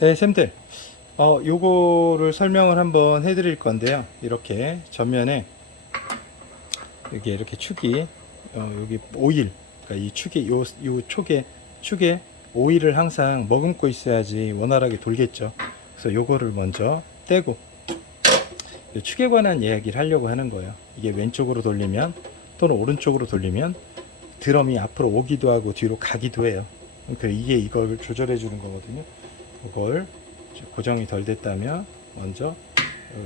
네, 쌤들. 어, 요거를 설명을 한번 해드릴 건데요. 이렇게 전면에 여기 이렇게 축이 어, 여기 오일, 그러니까 이 축이 요, 요 촉에 축에 오일을 항상 머금고 있어야지 원활하게 돌겠죠. 그래서 요거를 먼저 떼고 이 축에 관한 이야기를 하려고 하는 거예요. 이게 왼쪽으로 돌리면 또는 오른쪽으로 돌리면 드럼이 앞으로 오기도 하고 뒤로 가기도 해요. 그러니까 이게 이걸 조절해 주는 거거든요. 이걸 고정이 덜 됐다면 먼저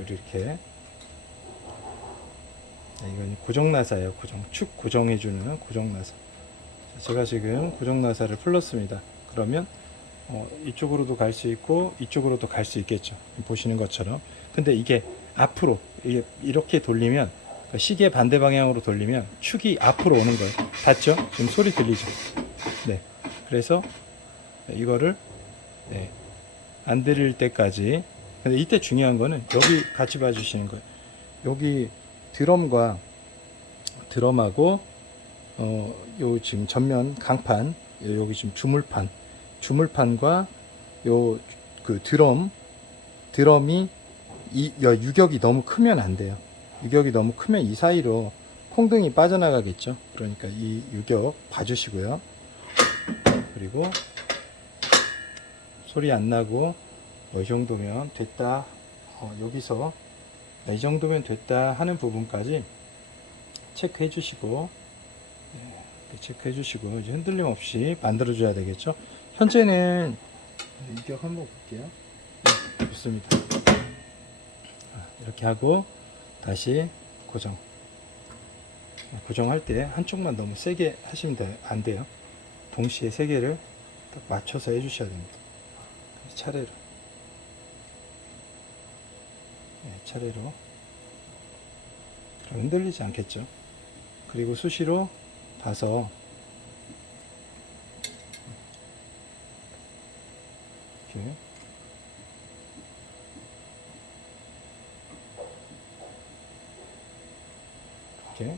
이렇게 네, 이건 고정 나사예요. 고정 축 고정해 주는 고정 나사. 자, 제가 지금 고정 나사를 풀렀습니다. 그러면 어, 이쪽으로도 갈 수 있고 이쪽으로도 갈 수 있겠죠. 보시는 것처럼. 근데 이게 앞으로 이게 이렇게 돌리면 그러니까 시계 반대 방향으로 돌리면 축이 앞으로 오는 거예요. 봤죠? 지금 소리 들리죠? 네. 그래서 이거를 네. 안 들릴 때까지. 근데 이때 중요한 거는 여기 같이 봐주시는 거예요. 여기 드럼과 드럼하고 어, 요 지금 전면 강판, 여기 지금 주물판, 주물판과 요 그 드럼, 드럼이 이 야, 유격이 너무 크면 안 돼요. 유격이 너무 크면 이 사이로 콩등이 빠져나가겠죠. 그러니까 이 유격 봐주시고요. 그리고 소리 안 나고 뭐이 정도면 됐다. 어, 여기서 이 정도면 됐다 하는 부분까지 체크해 주시고 네, 체크해 주시고 이제 흔들림 없이 만들어 줘야 되겠죠. 현재는 유격 한번 볼게요. 네, 좋습니다. 아, 이렇게 하고 다시 고정. 고정할 때 한쪽만 너무 세게 하시면 돼- 안 돼요. 동시에 세 개를 딱 맞춰서 해주셔야 됩니다. 차례로. 네, 차례로. 흔들리지 않겠죠. 그리고 수시로 봐서 이렇게 이렇게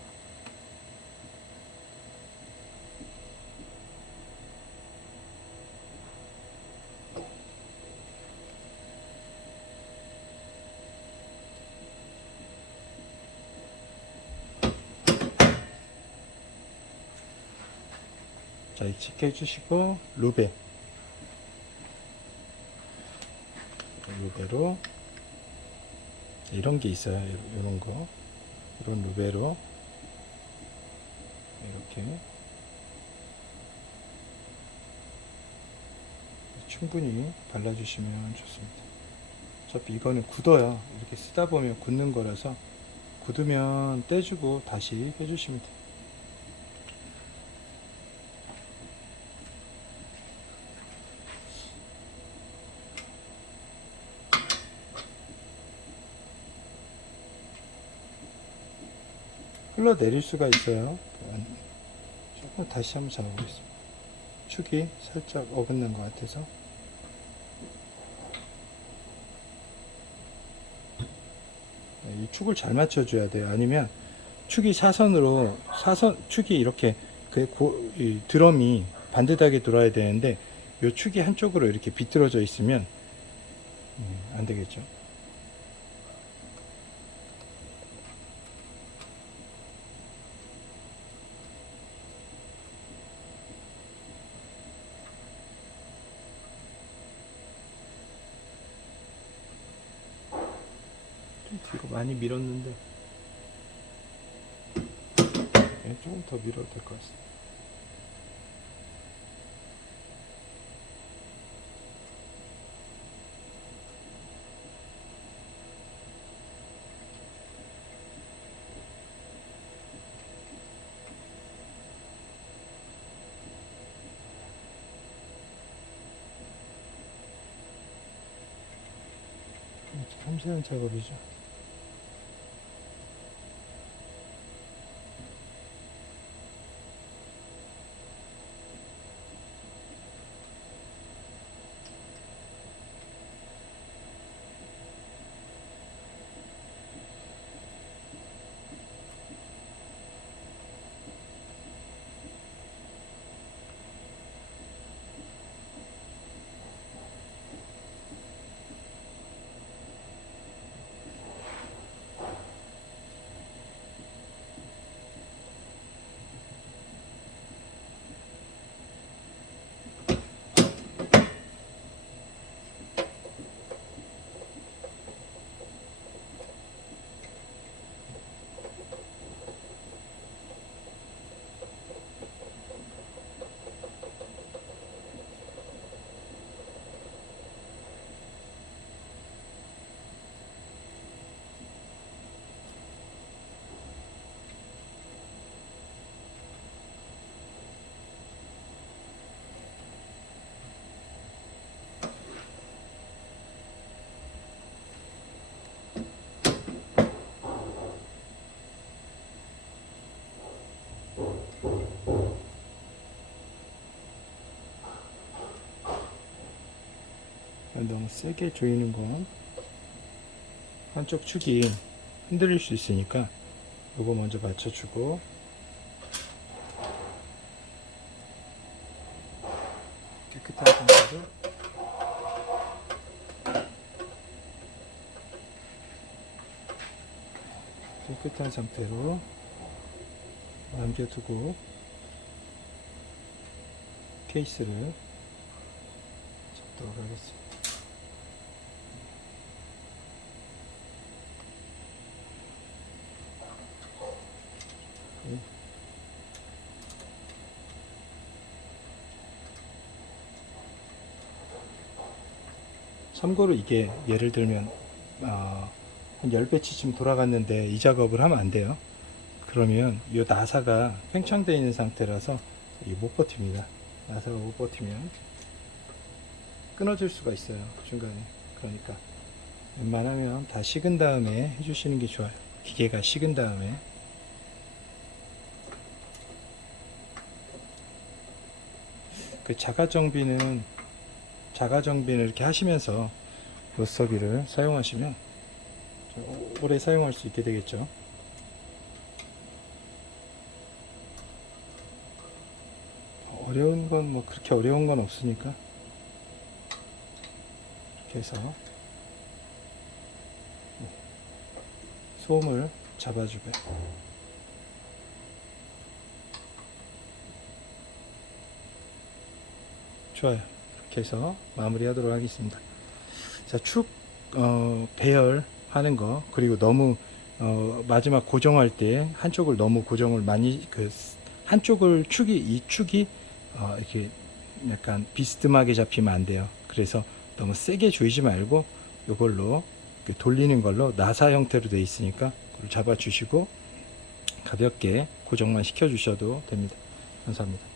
자, 이 체크해 주시고 루베 루베로 이런 게 있어요. 이런 거 이런 루베로 이렇게 충분히 발라주시면 좋습니다. 어차피 이거는 굳어요. 이렇게 쓰다 보면 굳는 거라서 굳으면 떼주고 다시 해주시면 돼요. 흘러내릴 수가 있어요. 조금 다시 한번 잡아보겠습니다. 축이 살짝 어긋난 것 같아서. 네, 이 축을 잘 맞춰줘야 돼요. 아니면 축이 사선으로 사선 축이 이렇게 그 고, 이 드럼이 반듯하게 돌아야 되는데 이 축이 한쪽으로 이렇게 비틀어져 있으면 음, 안 되겠죠. 뒤로 많이 밀었는데 예, 조금 더 밀어도 될 것 같습니다. 섬세한 작업이죠. 아, 너무 세게 조이는 건 한쪽 축이 흔들릴 수 있으니까 이거 먼저 맞춰주고. 깨끗한 상태로. 깨끗한 상태로. 남겨두고 케이스를 잡도록 하겠습니다. 네. 참고로 이게 예를 들면 어, 한 10배치쯤 돌아갔는데 이 작업을 하면 안 돼요. 그러면 이 나사가 팽창되어 있는 상태라서 못 버팁니다. 나사가 못 버티면 끊어질 수가 있어요. 중간에. 그러니까 웬만하면 다 식은 다음에 해주시는 게 좋아요. 기계가 식은 다음에. 그 자가 정비는 자가 정비를 이렇게 하시면서 로서비를 사용하시면 좀 오래 사용할 수 있게 되겠죠. 어려운 건 뭐 그렇게 어려운 건 없으니까 이렇게 해서 네. 소음을 잡아주고요. 좋아요. 이렇게 해서 마무리하도록 하겠습니다. 자, 축 어, 배열 하는 거 그리고 너무 어, 마지막 고정할 때 한쪽을 너무 고정을 많이 그 한쪽을 축이 이 축이 어, 이렇게 약간 비스듬하게 잡히면 안 돼요. 그래서 너무 세게 조이지 말고 이걸로 돌리는 걸로 나사 형태로 되어 있으니까 그걸 잡아 주시고 가볍게 고정만 시켜 주셔도 됩니다. 감사합니다.